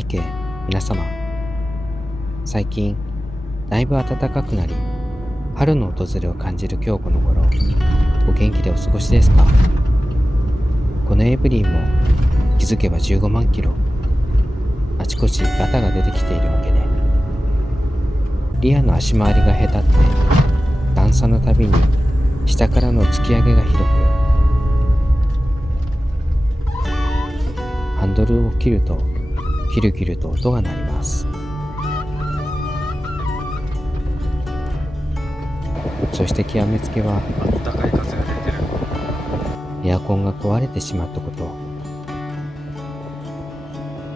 背景、皆様、最近だいぶ暖かくなり、春の訪れを感じる今日この頃、お元気でお過ごしですか？このエブリィも気づけば15万キロ、あちこちガタが出てきているわけで、リアの足回りが下手って段差のたびに下からの突き上げがひどく、ハンドルを切るとキルキルと音が鳴ります。そして極めつけはあったかい風が出てる。エアコンが壊れてしまったこと。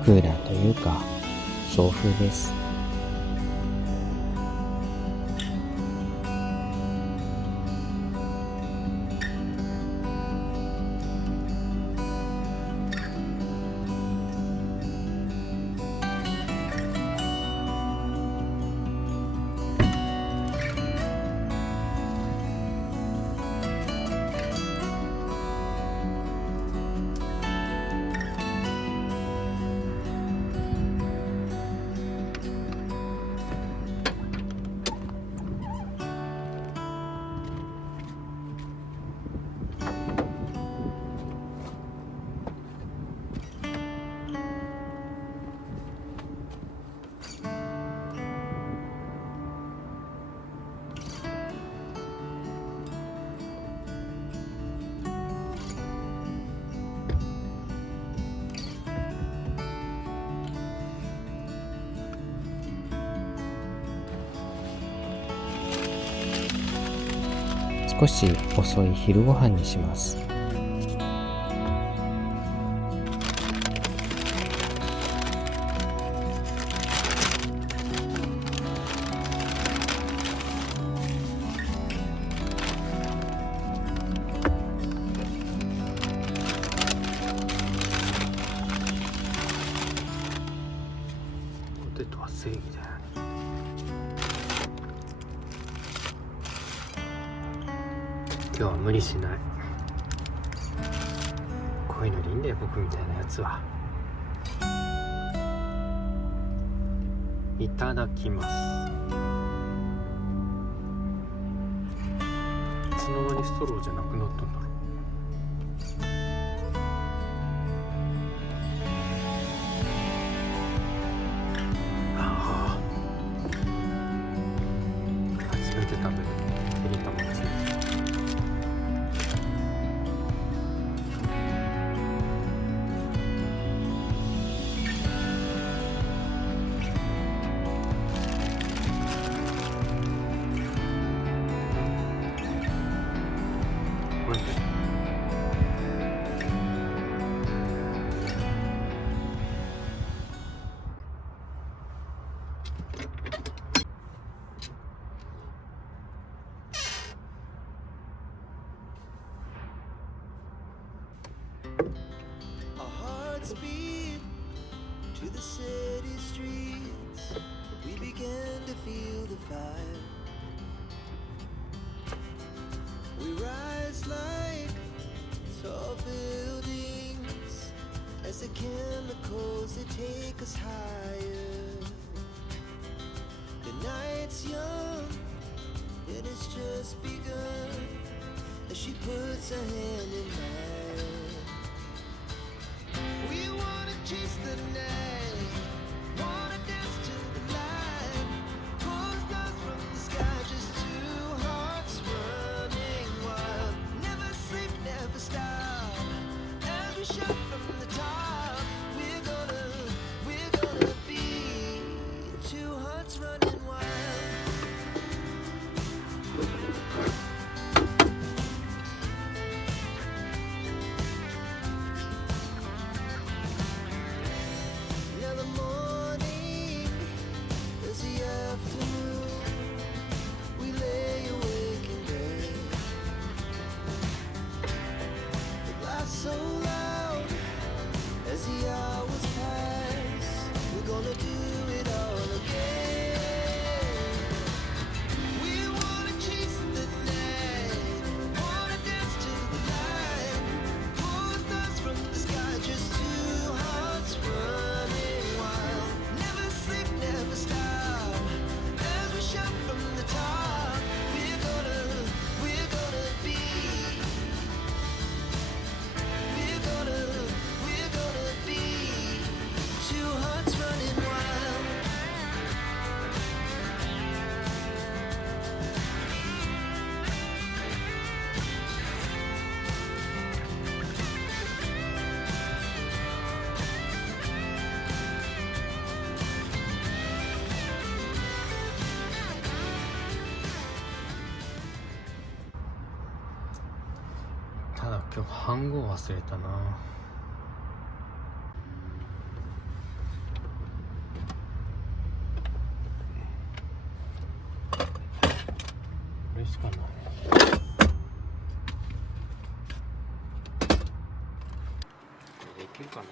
クーラーというか送風です。少し遅い昼ご飯にします。ポテトは正義だよね。今日は無理しない。こういうのでいいんだよ、僕みたいなやつは。いただきます。いつの間にストローじゃなくなったんだろう。ああ、初めて食べるてりたまチーズ。Our hearts beat to the city streets. We began to feel the fire. We rise like tall buildings as the chemicals they take us higher. The night's young and it's just begun as she puts her hand in mine. We wanna chase the night, wanna dance to the light. Pull stars from the sky, just two hearts running wild. Never sleep, never stop. Every shot from the top. We're gonna be two hearts running wild. Now the morning is the afternoon. We lay awake in bed. The laugh so loud as the hours pass. We're gonna do it all again. We wanna chase the night, wanna dance to the light. Pull stars from the sky, just two hearts running wild. 今日飯盒忘れたな。これしかない。できるかな。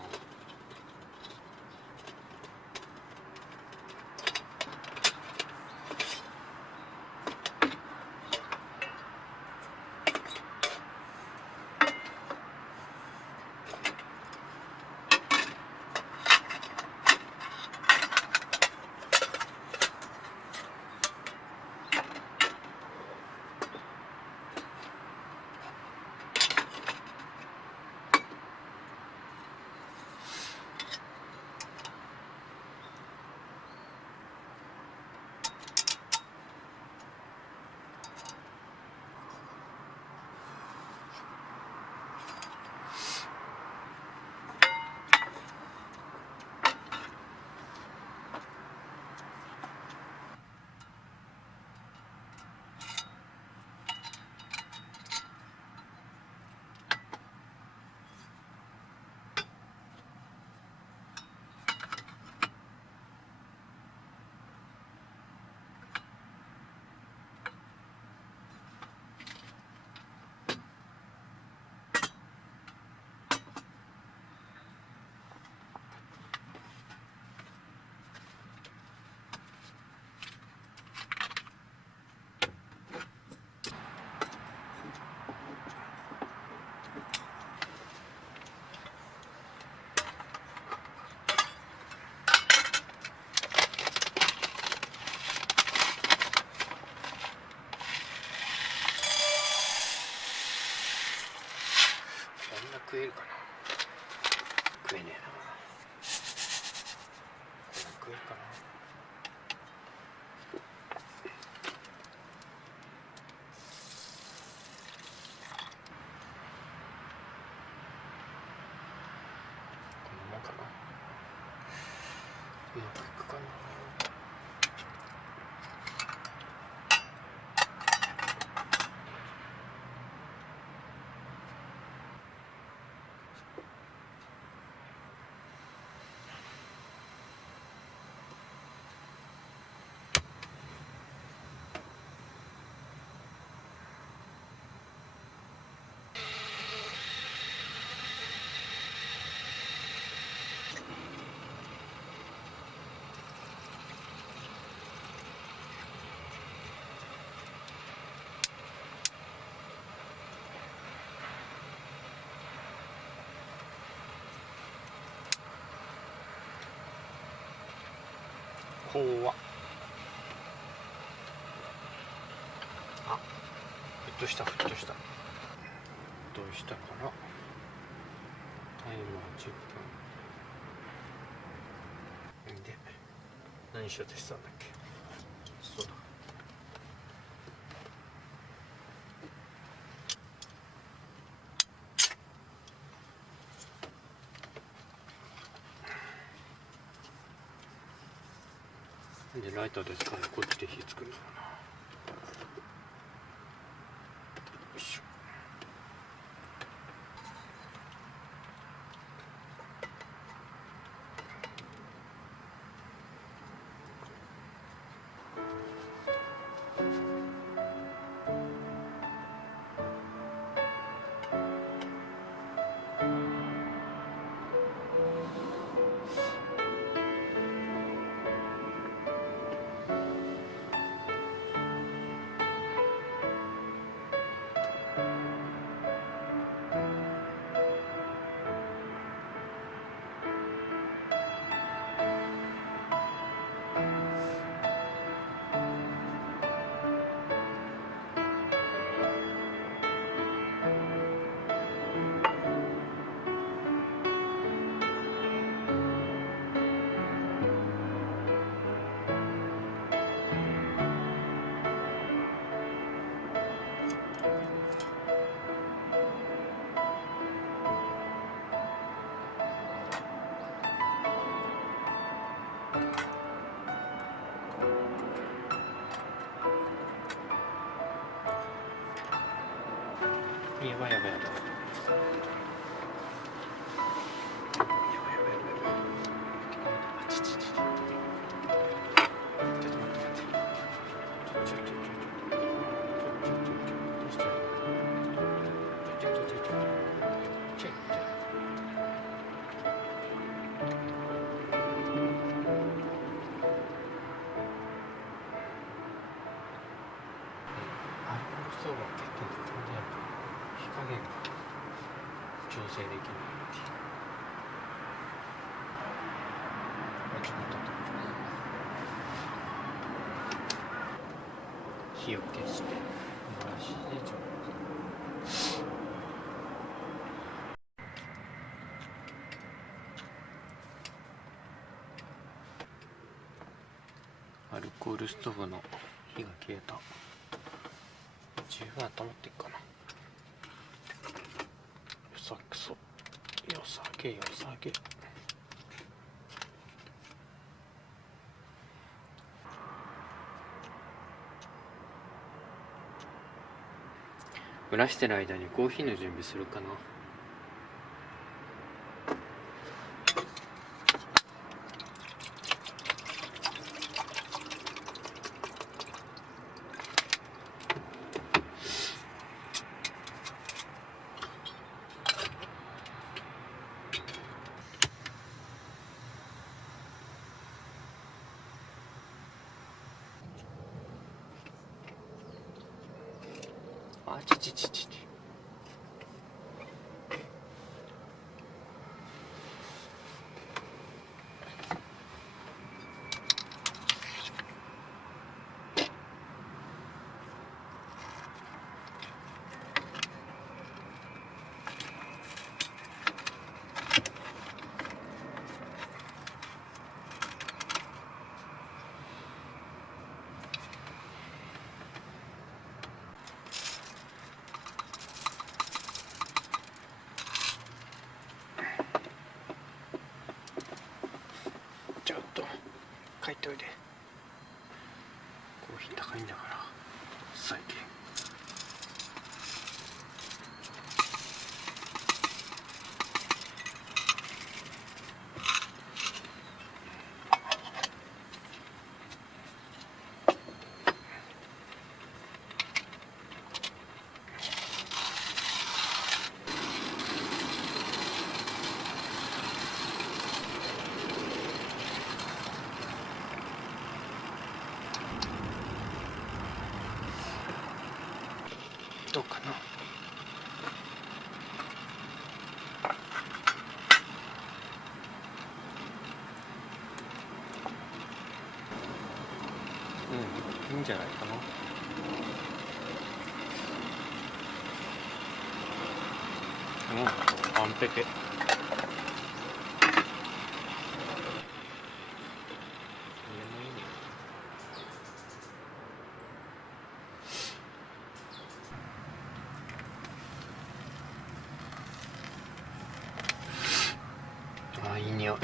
そんな食えるかな。食えねえな。これ食えるかな。こんなもんかな。うまくいくかな。怖っ。あ、沸騰した沸騰した。沸騰したからタイマー10分で、何しようとしたんだっけ。そうだ、でライターですからこっちで火作るのかな。よいしょ。やばいやばいやばい。あちちちちちょっと待って待ってちょどうしたちょアルコールストーブは結構全然火加減が調整できないっていうちょっと火を消してブラシでちょっとアルコールストーブの火が消えた。十分温まってっかな。よさくそ、よさげよさげ。蒸らしてる間にコーヒーの準備するかな。あちちちちち。ちょっと帰っておいで。コーヒー高いんだから最近。どうかな。いいんじゃないかな。完璧。あ、いい匂い。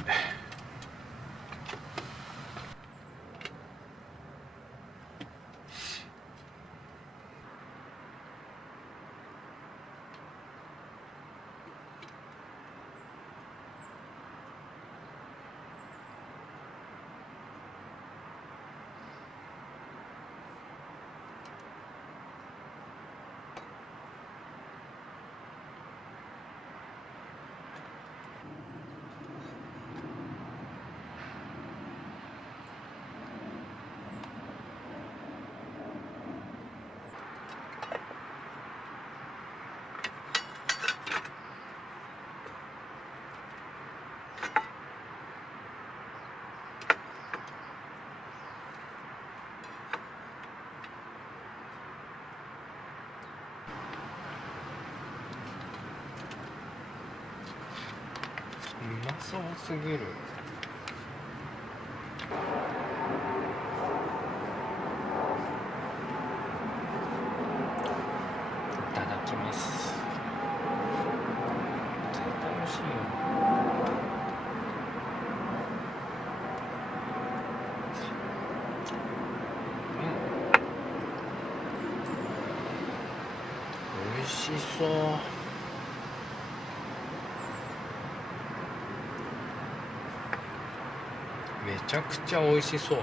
うまそうすぎる。いただきます。絶対美味しいよ。美味しそう。めちゃくちゃ美味しそう。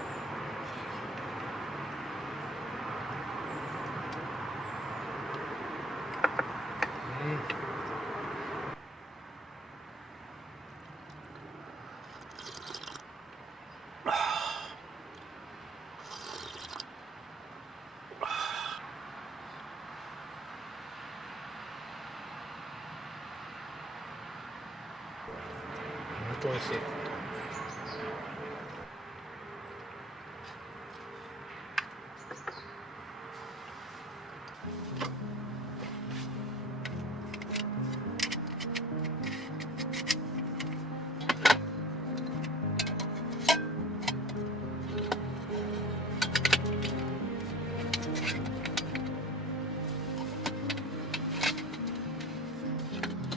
本当美味しい。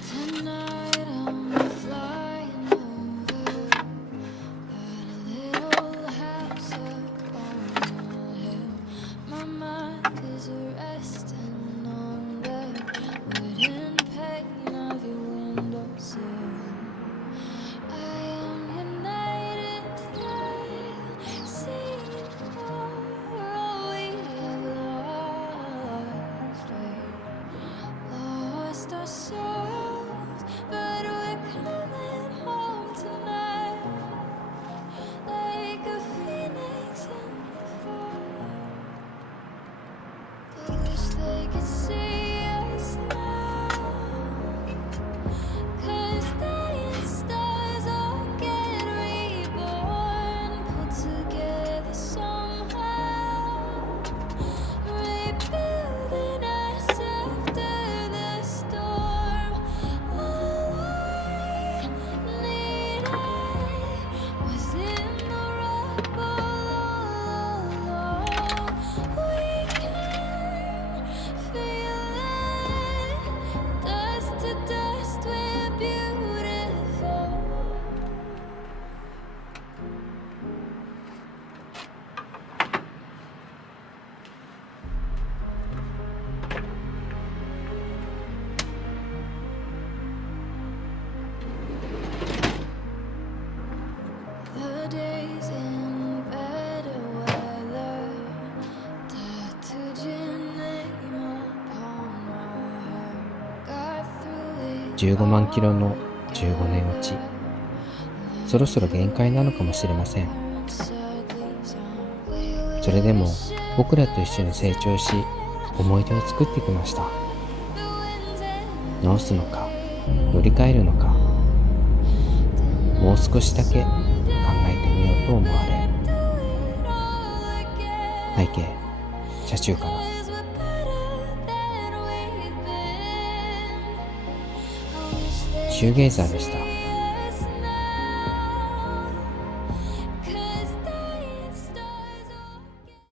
Tonight I'm flying over that little house up on a hill. My mind is resting on the wooden pane of your windowsill. I am united with seeing far we have lost ourselves, but we're coming home tonight, like a phoenix in the fire. I wish they could see us now, 'cause dying stars all get reborn, put together somehow, rebuilding us after the storm. All I needed was in the rubble all along. We can feel it, dust to dust, we're beautiful. The days in better weather, tattooed your name upon my heart. Got through it 15万キロの15年落ち。そろそろ限界なのかもしれません。それでも僕らと一緒に成長し、思い出を作ってきました。直すのか、乗り換えるのか、もう少しだけ考えてみようと思われ。背景、車中から。シューゲイザーでした。